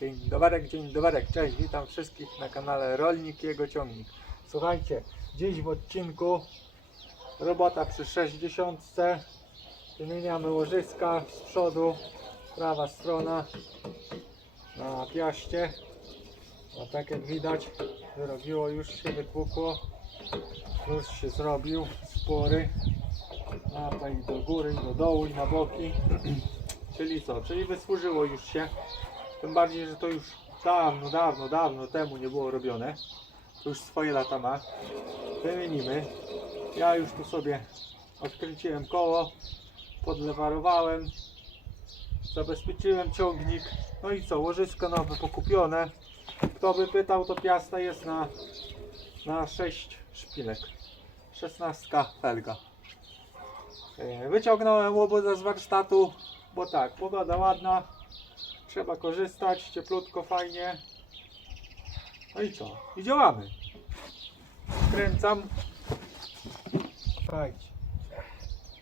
Dzień dobarek, dzień dobarek, cześć, witam wszystkich na kanale Rolnik i jego ciągnik. Słuchajcie, dziś w odcinku robota przy 60. Wymieniamy łożyska z przodu, prawa strona na piaście. A tak jak widać, wyrobiło już się, wytłukło, już się zrobił spory. Lata i do góry, do dołu, i na boki. Czyli co? Czyli wysłużyło już się. Tym bardziej, że to już dawno, dawno, dawno temu nie było robione. To już swoje lata ma. Wymienimy. Ja już tu sobie odkręciłem koło, podlewarowałem, zabezpieczyłem ciągnik. No i co? Łożysko nowe pokupione. Kto by pytał, to piasta jest na, na 6 szpilek. 16 felga. E, Wyciągnąłem łobuza z warsztatu, bo tak, pogoda ładna, trzeba korzystać, cieplutko, fajnie. No i co? I działamy. Skręcam. Słuchajcie,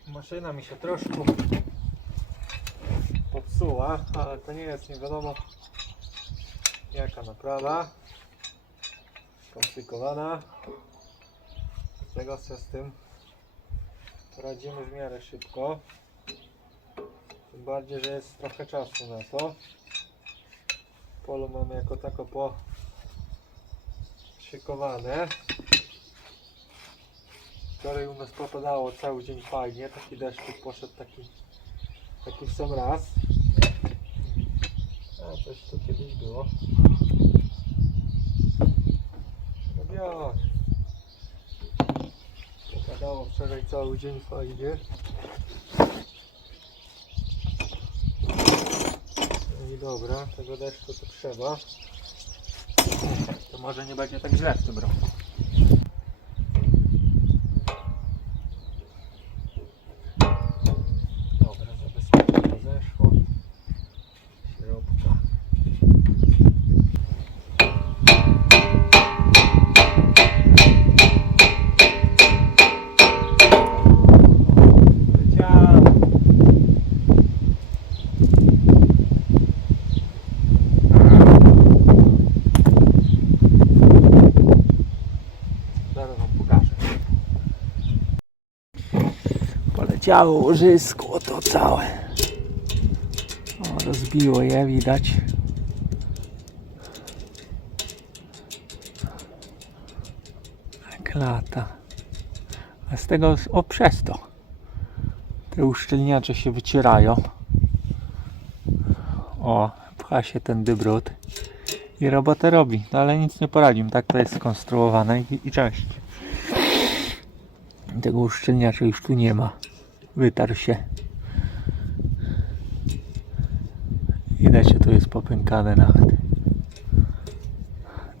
maszyna mi się troszkę popsuła, ale to nie jest nie wiadomo jaka naprawa. Skomplikowana. Tego co z tym poradzimy w miarę szybko. Bardziej, że jest trochę czasu na to. Polu mamy jako tako po szykowane. Wczoraj u nas popadało cały dzień fajnie, taki deszczyk poszedł taki, taki w sam raz. A coś tu kiedyś było. No Popadało wczoraj cały dzień fajnie. No i dobra, tego deszczu to trzeba. To może nie będzie tak źle w tym roku. Poleciało łożysko to całe. O, rozbiło je, widać. Jak lata. A z tego, o przez to. Te uszczelniacze się wycierają. O, pcha się ten dybrut i robotę robi, no ale nic nie poradzimy, tak to jest skonstruowane i, i cześć. Tego uszczelniacza już tu nie ma. Wytarł się. Widać, że tu jest popękane nawet.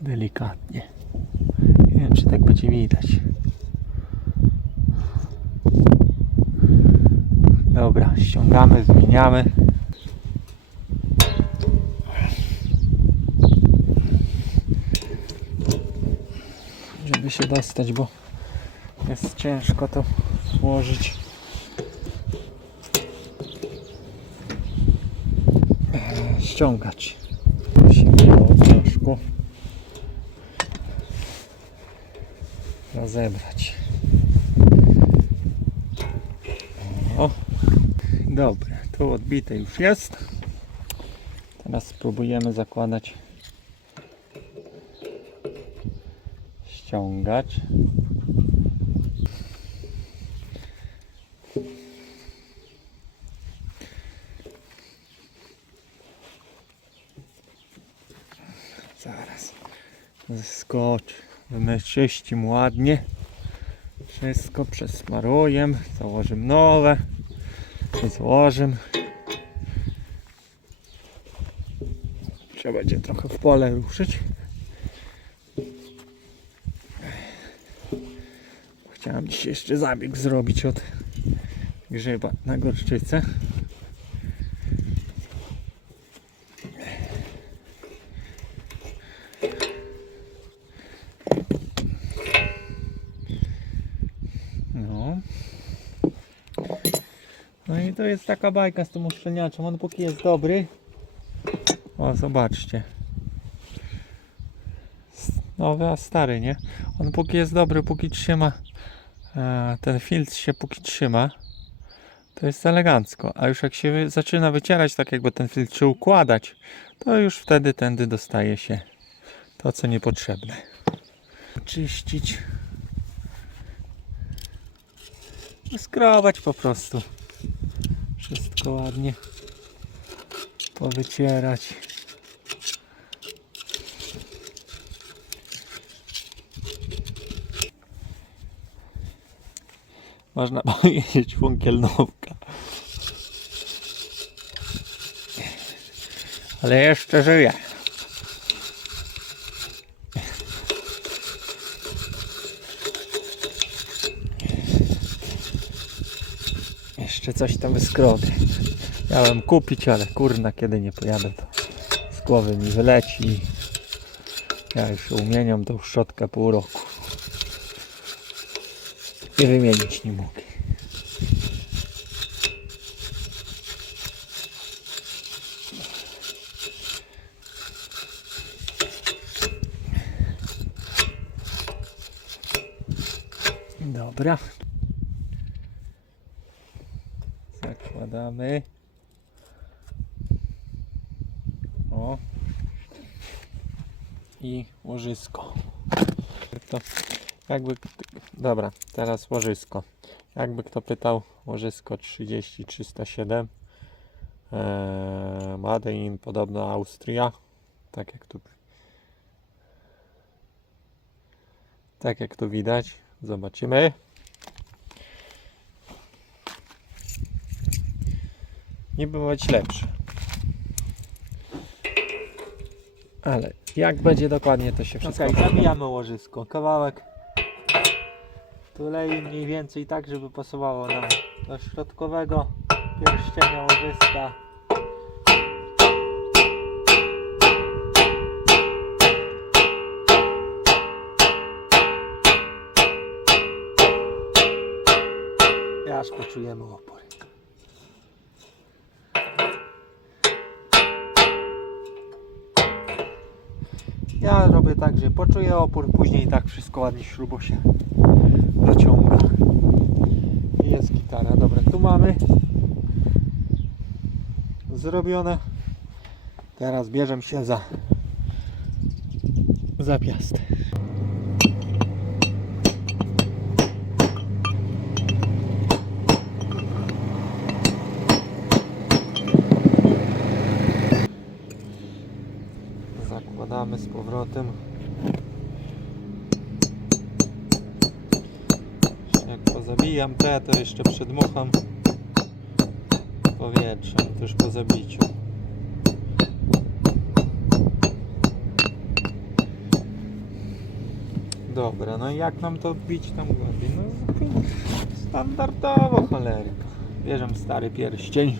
Delikatnie. Nie wiem, czy tak będzie widać. Dobra, ściągamy, zmieniamy. Żeby się dostać, bo jest ciężko to włożyć. Eee, Ściągać. Troszkę rozebrać. O, dobre, tu odbite już jest. Teraz spróbujemy zakładać, ściągać. Zaraz skocz, wyczyścim ładnie. Wszystko przesmaruję, założymy nowe, złożymy. Trzeba będzie trochę w pole ruszyć. Chciałem dzisiaj jeszcze zabieg zrobić od grzyba na gorczycę. No i to jest taka bajka z tym uszczelniaczem. On póki jest dobry, O, zobaczcie. Nowy, a stary, nie? On póki jest dobry, póki trzyma, e, ten filtr się póki trzyma, to jest elegancko. A już jak się zaczyna wycierać, tak jakby ten filtr czy układać, to już wtedy tędy dostaje się to, co niepotrzebne. Czyścić. Skrobać po prostu. Wszystko ładnie powycierać. Można powiedzieć funkielnówka. Ale jeszcze żyje. Jeszcze coś tam wyskrobię. Miałem kupić, ale kurna, kiedy nie pojadę, to z głowy mi wyleci. Ja już umieniam tą szczotkę pół roku. I wymienić nie mogę. Dobra. Zakładamy. O. I łożysko. To jakby. Dobra, teraz łożysko. Jakby kto pytał, łożysko 30307. Eee, Made in podobno Austria. Tak jak tu. Tak jak tu widać. Zobaczymy. Niby ma być lepszy. Ale jak będzie dokładnie, to się wszystko. Okej, zabijamy łożysko. Kawałek tuleju mniej więcej tak, żeby pasowało nam do środkowego pierścienia łożyska. I aż poczujemy opór. Ja robię tak, że poczuję opór, później tak wszystko ładnie śrubo się dociąga. I jest gitara. Dobra, tu mamy zrobione. Teraz bierzemy się za za piastę. Zakładamy z powrotem. Jak pozabijam te, to jeszcze przedmucham powietrzem, to już po zabiciu. Dobra, no i jak nam to odbić tam głębiej? No standardowo cholerka. Bierzemy stary pierścień.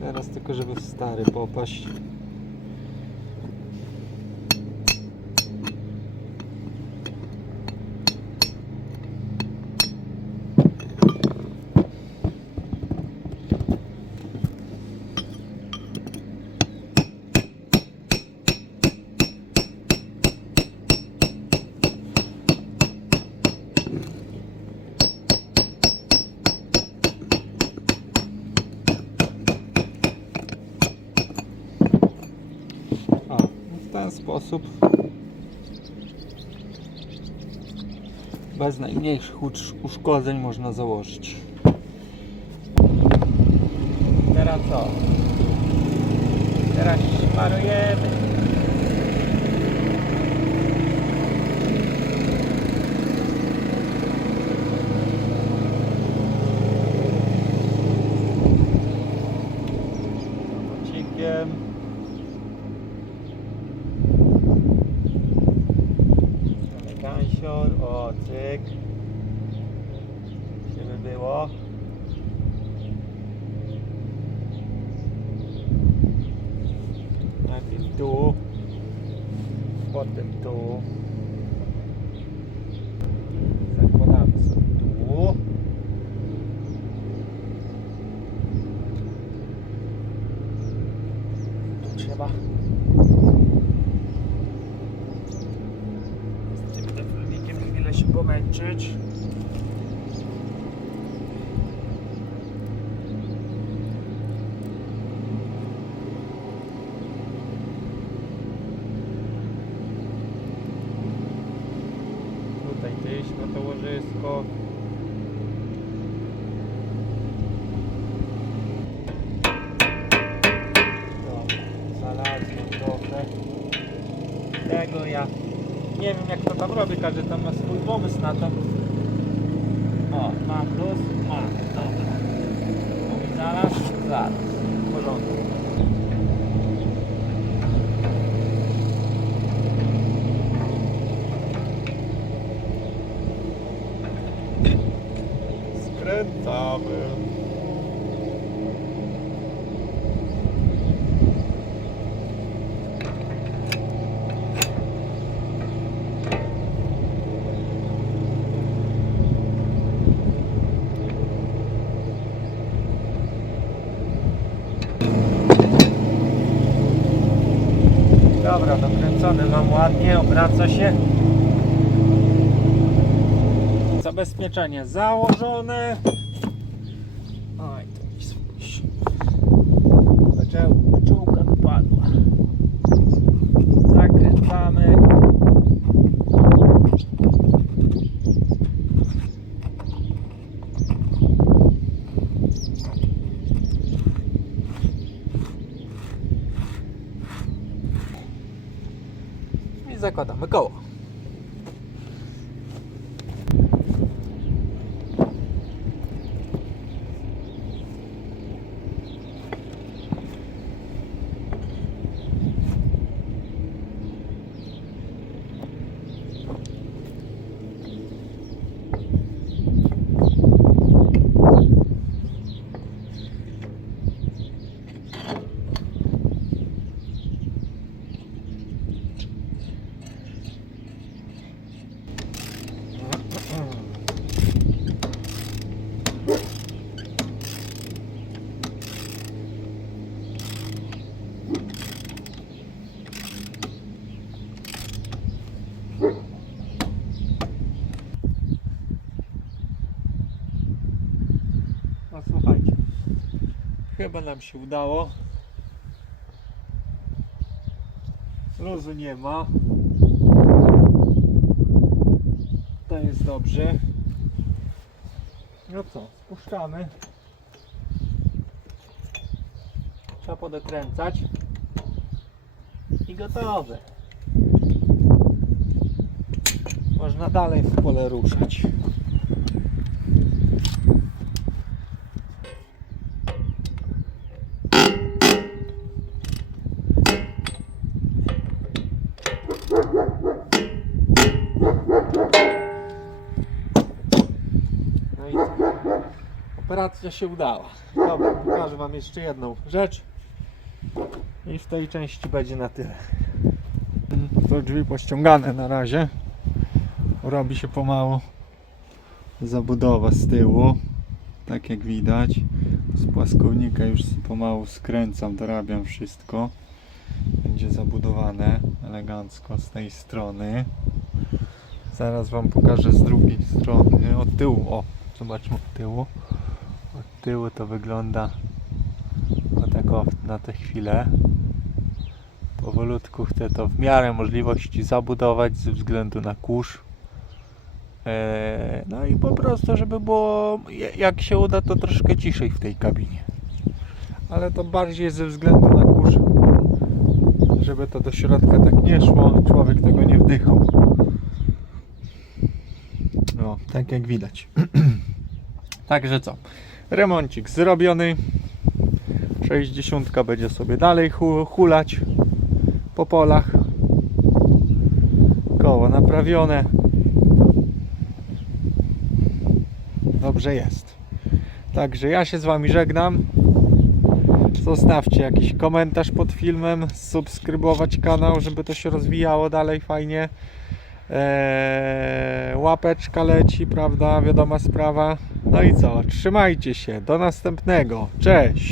Teraz żeby stary popaść. A, w ten sposób bez najmniejszych usz- uszkodzeń można założyć. Teraz co? Teraz szparujemy. Cikiem. Potem tu. Zaraz, zaraz, w porządku. Skręcamy. Dobra, dokręcony mam ładnie, obraca się. Zabezpieczenie założone. Oj, to mi spójrz. Beczeł- I zakładamy koło. No słuchajcie, chyba nam się udało. Luzu nie ma. To jest dobrze. No co, spuszczamy. Trzeba podokręcać. I gotowe. Można dalej w pole ruszać. No? Operacja się udała. Dobra, pokażę Wam jeszcze jedną rzecz. I w tej części będzie na tyle. To drzwi pościągane na razie. Robi się pomału zabudowa z tyłu. Tak jak widać. Z płaskownika już pomału skręcam, dorabiam wszystko. Będzie zabudowane elegancko z tej strony. Zaraz Wam pokażę z drugiej strony, od tyłu. O, zobaczmy od tyłu. Od tyłu to wygląda o tak o, na tę chwilę. Powolutku chcę to w miarę możliwości zabudować ze względu na kurz. Eee, no i po prostu, żeby było, jak się uda, to troszkę ciszej w tej kabinie. Ale to bardziej ze względu na kurz, żeby to do środka tak nie szło, człowiek tego nie wdychał. No, tak jak widać. Także co? Remoncik zrobiony. 60 będzie sobie dalej hu- hulać po polach. Koło naprawione. Dobrze jest. Także ja się z Wami żegnam. Zostawcie jakiś komentarz pod filmem, subskrybować kanał, żeby to się rozwijało dalej fajnie. Eee, łapeczka leci, prawda? Wiadoma sprawa. No i co? Trzymajcie się. Do następnego. Cześć!